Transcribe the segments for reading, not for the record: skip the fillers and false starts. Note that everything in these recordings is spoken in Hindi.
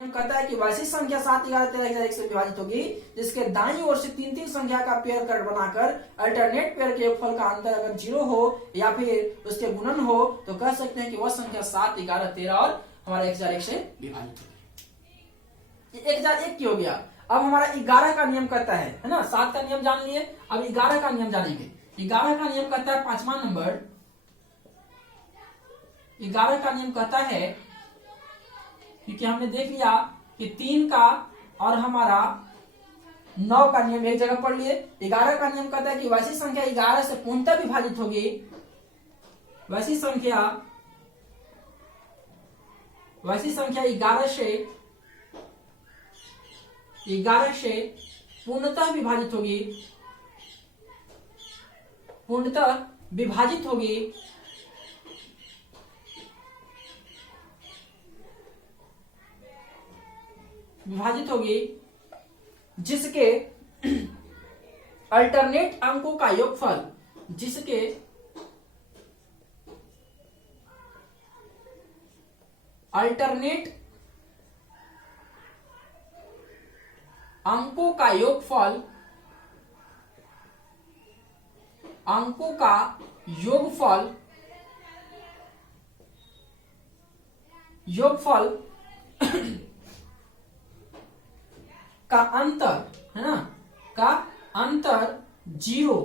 कहता है कि वैसी संख्या 7, 11, 13, 11 से विभाजित होगी जिसके दाईं ओर से 3 3 संख्या का पेयर कर बनाकर अल्टरनेट पेयर के योगफल का अंतर अगर 0 हो या फिर उसके गुणन हो तो कह सकते हैं कि वह संख्या 7, 11, 13 और हमारा 1001 से विभाजित होगी। 1001 की हो गया। अब हमारा 11 का नियम कहता है ना, 7 का नियम जान लिए, अब 11 का नियम जानेंगे। 11 का नियम कहता है 5वां नंबर, 11 का नियम कहता है, क्योंकि हमने देख लिया कि 3 का और हमारा 9 का नियम एक जगह पढ़ लिए। 11 का नियम कहता है कि वैसी संख्या 11 से पूर्णतः विभाजित होगी, वैसी संख्या 11 से पूर्णतः विभाजित होगी, पूर्णतः विभाजित होगी जिसके अल्टरनेट अंकों का योगफल, जिसके अल्टरनेट अंकों का योगफल, अंकों का योगफल का अंतर है ना, का अंतर 0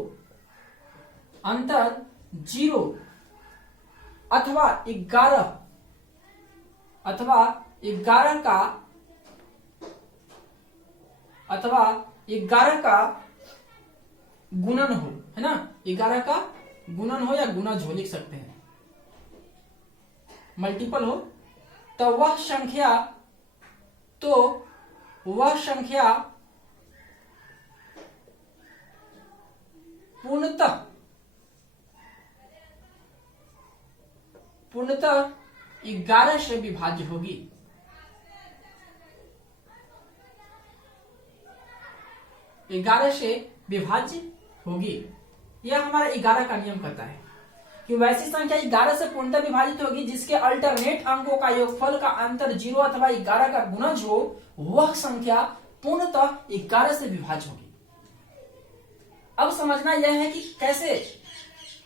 अथवा 11 का गुणन हो, है ना, 11 का गुणन हो या गुणज हो, लिख सकते हैं, मल्टीपल हो, तो वह संख्या पूर्णतः 11 से विभाज्य होगी। यह हमारा 11 का नियम कहता है कि वैसी संख्या 11 से पूर्णतः विभाजित होगी जिसके अल्टरनेट अंकों का योगफल का अंतर 0 अथवा 11 का गुणज हो, वह संख्या पूर्णतः 11 से विभाज्य होगी। अब समझना यह है कि कैसे,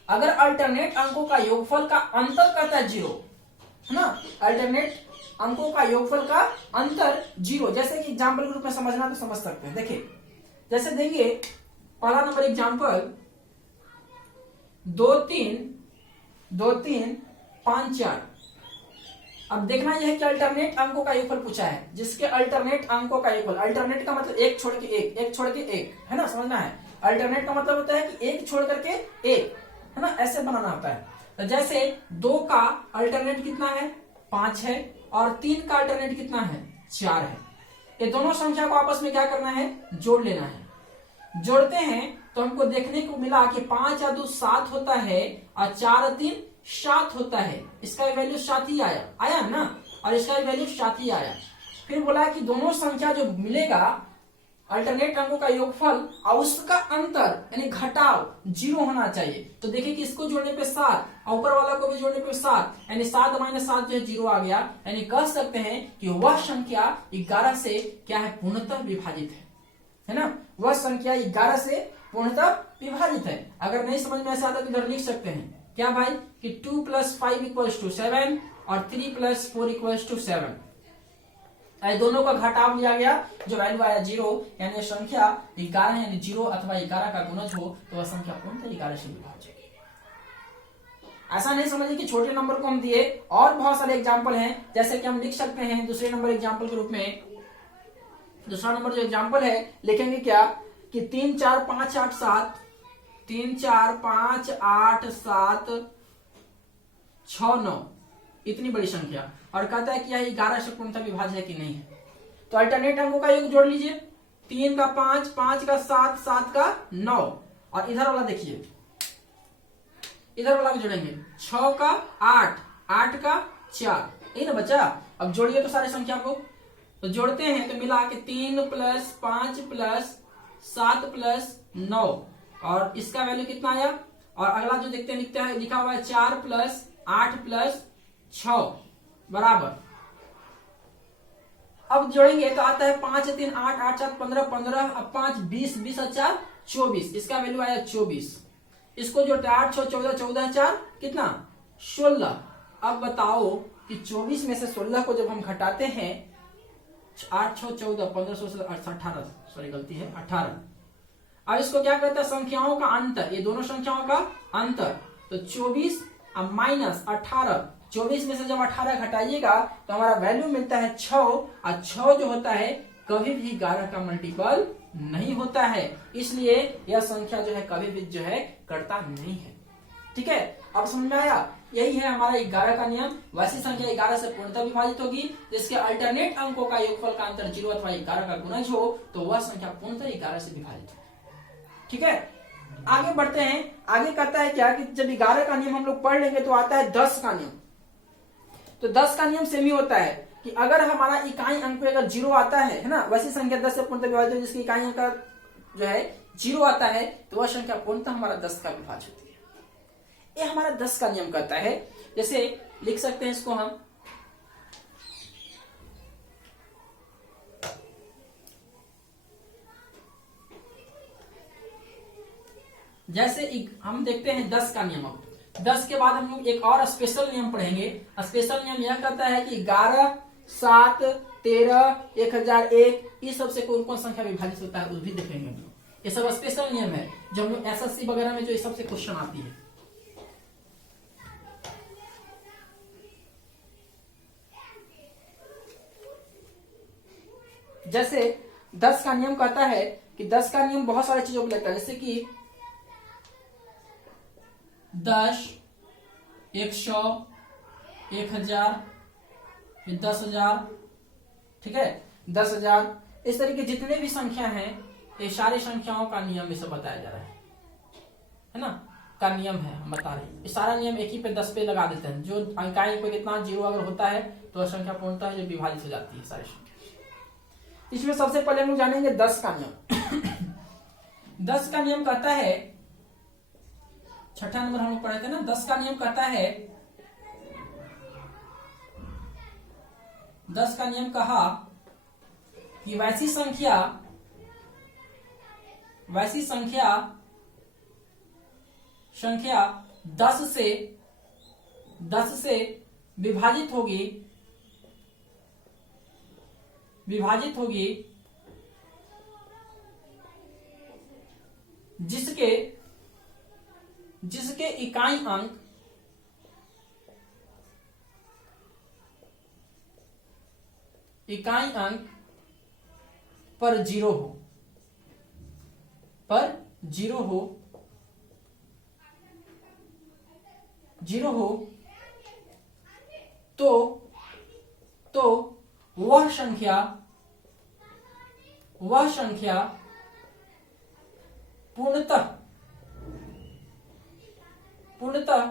अगर अल्टरनेट अंकों का योगफल का अंतर कहता है 0, है ना, अल्टरनेट अंकों का योगफल का अंतर 0, जैसे कि एग्जाम्पल के रूप में समझना तो समझ सकते हैं। देखिए, जैसे देंगे पहला नंबर एग्जाम्पल 2 3 5 4। अब देखना यह है कि अल्टरनेट अंकों का योगफल पूछा है, जिसके अल्टरनेट अंकों का योगफल, अल्टरनेट का मतलब एक छोड़ के एक, एक छोड़ के एक, है ना, समझना है। अल्टरनेट का मतलब होता है कि एक छोड़ करके एक, है ना, ऐसे बनाना होता है। तो जैसे 2 का अल्टरनेट कितना है, 5 है, और 3 का अल्टरनेट कितना है, 4 है। ये दोनों संख्या को आपस में क्या करना है, जोड़ लेना है। जोड़ते हैं तो हमको देखने को मिला कि 5 या 2 7 होता है और 4 और 3 7 होता है। इसका वैल्यू 7 ही आया ना, और इसका वैल्यू 7 ही आया। फिर बोला कि दोनों संख्या जो मिलेगा अल्टरनेट अंकों का योगफल और उसका अंतर यानी घटाव 0 होना चाहिए। तो देखिए कि इसको जोड़ने पे 7 और ऊपर वाला को भी जोड़ने पे 7, यानी 7 - 7 जो है 0 आ गया। यानी कह सकते हैं कि वह संख्या 11 से क्या है, पूर्णतः विभाजित है ना, वह संख्या 11 से पूर्णतः विभाजित है। अगर नहीं समझ में ऐसा आता तो इधर लिख सकते हैं क्या भाई कि 2 + 5 = 7 और 3 + 4 = 7। दोनों का घटाव लिया गया, जो वैल्यू आया 0, यानी संख्या 11 यानी 0 अथवा 11 का गुणज हो तो वह संख्या पूर्णतः 11 से विभाज्य है। ऐसा नहीं समझिए कि छोटे नंबर को हम दिए, और बहुत सारे एग्जाम्पल हैं, जैसे कि हम लिख सकते हैं दूसरे नंबर एग्जाम्पल के रूप में। दूसरा नंबर जो एग्जाम्पल है लिखेंगे क्या कि 3 4 5 8 7, 3 4 5 8 7 6 9, इतनी बड़ी संख्या, और कहता है कि यह 11 से पूर्णतः विभाज्य है कि नहीं है। तो अल्टरनेट अंकों का योग जोड़ लीजिए, 3 का 5, 5 का 7, 7 का 9, और इधर वाला देखिए, इधर वाला को जोड़ेंगे, 6 का 8, 8 का 4, यही ना बच्चा। अब जोड़िए तो सारी संख्या को, तो जोड़ते हैं तो मिला कि 3 + 5 + 7 + 9, और इसका वैल्यू कितना आया। और अगला जो देखते हैं लिखा हुआ है 4 + 8 + 6 बराबर अब जोड़ेंगे तो आता है 5 3 8 8 7 15 15 अब 5 20 20 और 4 24, इसका वैल्यू आया 24। इसको जोड़ते 8 6 14 14 4 कितना 16। अब बताओ कि 24 में से 16 को जब हम घटाते हैं 8 6 14 15 16 18, सॉरी गलती है 18। अब इसको क्या कहते हैं संख्याओं का अंतर, ये दोनों संख्याओं का अंतर। तो 24 अब माइनस 18, 24 में से जब 18 घटाइएगा तो हमारा वैल्यू मिलता है 6, और 6 जो होता है कभी भी 11 का मल्टीपल नहीं होता है, इसलिए यह संख्या जो है कभी भी जो है कटता नहीं है। ठीक है, अब समझ में आया। यही है हमारा 11 का नियम। वैसी संख्या 11 से पूर्णतः विभाजित होगी जिसके अल्टरनेट अंकों का योगफल का अंतर 0 अथवा 11 का गुणज हो तो वह संख्या पूर्णतः 11 से विभाजित है। ठीक है, आगे बढ़ते हैं। आगे कहता है क्या कि जब 11 का नियम हम लोग पढ़ लेंगे तो आता है 10 का नियम। तो 10 का नियम सेम ही होता है कि अगर हमारा इकाई अंक पे अगर 0 आता है ना, वैसी संख्या 10 से पूर्णतः विभाजित हो जिसकी इकाई अंक जो है 0 आता है तो वह संख्या पूर्णतः हमारा 10 का विभाज्य होती है। ये हमारा 10 का नियम कहता है। जैसे लिख सकते हैं इसको हम, जैसे हम देखते हैं 10 का नियम। अब 10 के बाद हम लोग एक और स्पेशल नियम पढ़ेंगे। स्पेशल नियम यह कहता है कि 11 7 13 1001 इस सबसे कौन कौन संख्या विभाजित होता है वो भी देखेंगे हम लोग। ये सब स्पेशल नियम है जो हम लोग एसएससी वगैरह में जो इस सबसे क्वेश्चन आती है। जैसे 10 का नियम कहता है कि 10 का नियम बहुत सारी चीजों को लेता है, जैसे कि 10 100 1000 फिर 10,000, ठीक है 10,000, इस तरीके जितने भी संख्या हैं ये सारी संख्याओं का नियम इसे बताया जा रहा है ना, का नियम है हम बता रहे हैं। ये सारा नियम एक ही पे 10 पे लगा देते हैं। जो इकाई पे कितना 0 अगर होता है तो वह संख्या पूर्णतः जो विभाजित हो जाती है सारी संख्या। इसमें सबसे पहले हम लोग जानेंगे 10 का नियम। 10 का नियम कहता है, छठा नंबर हम लोग पढ़े थे ना। 10 का नियम कहता है, 10 का नियम कहा कि वैसी संख्या 10 से विभाजित होगी जिसके इकाई अंक पर 0 हो तो वह संख्या पूर्णतः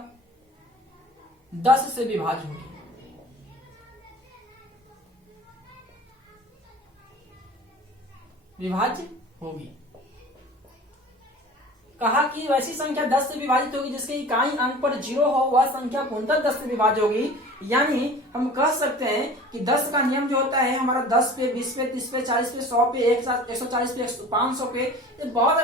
10 से विभाज्य होगी। कहा कि वैसी संख्या 10 से विभाजित होगी जिसके इकाई अंक पर 0 हो वह संख्या पूर्णतः 10 से विभाज्य होगी। यानी हम कह सकते हैं कि 10 का नियम जो होता है हमारा 10 पे 20 पे 30 पे 40 पे 100 पे 140 पे 500 पे, ये बहुत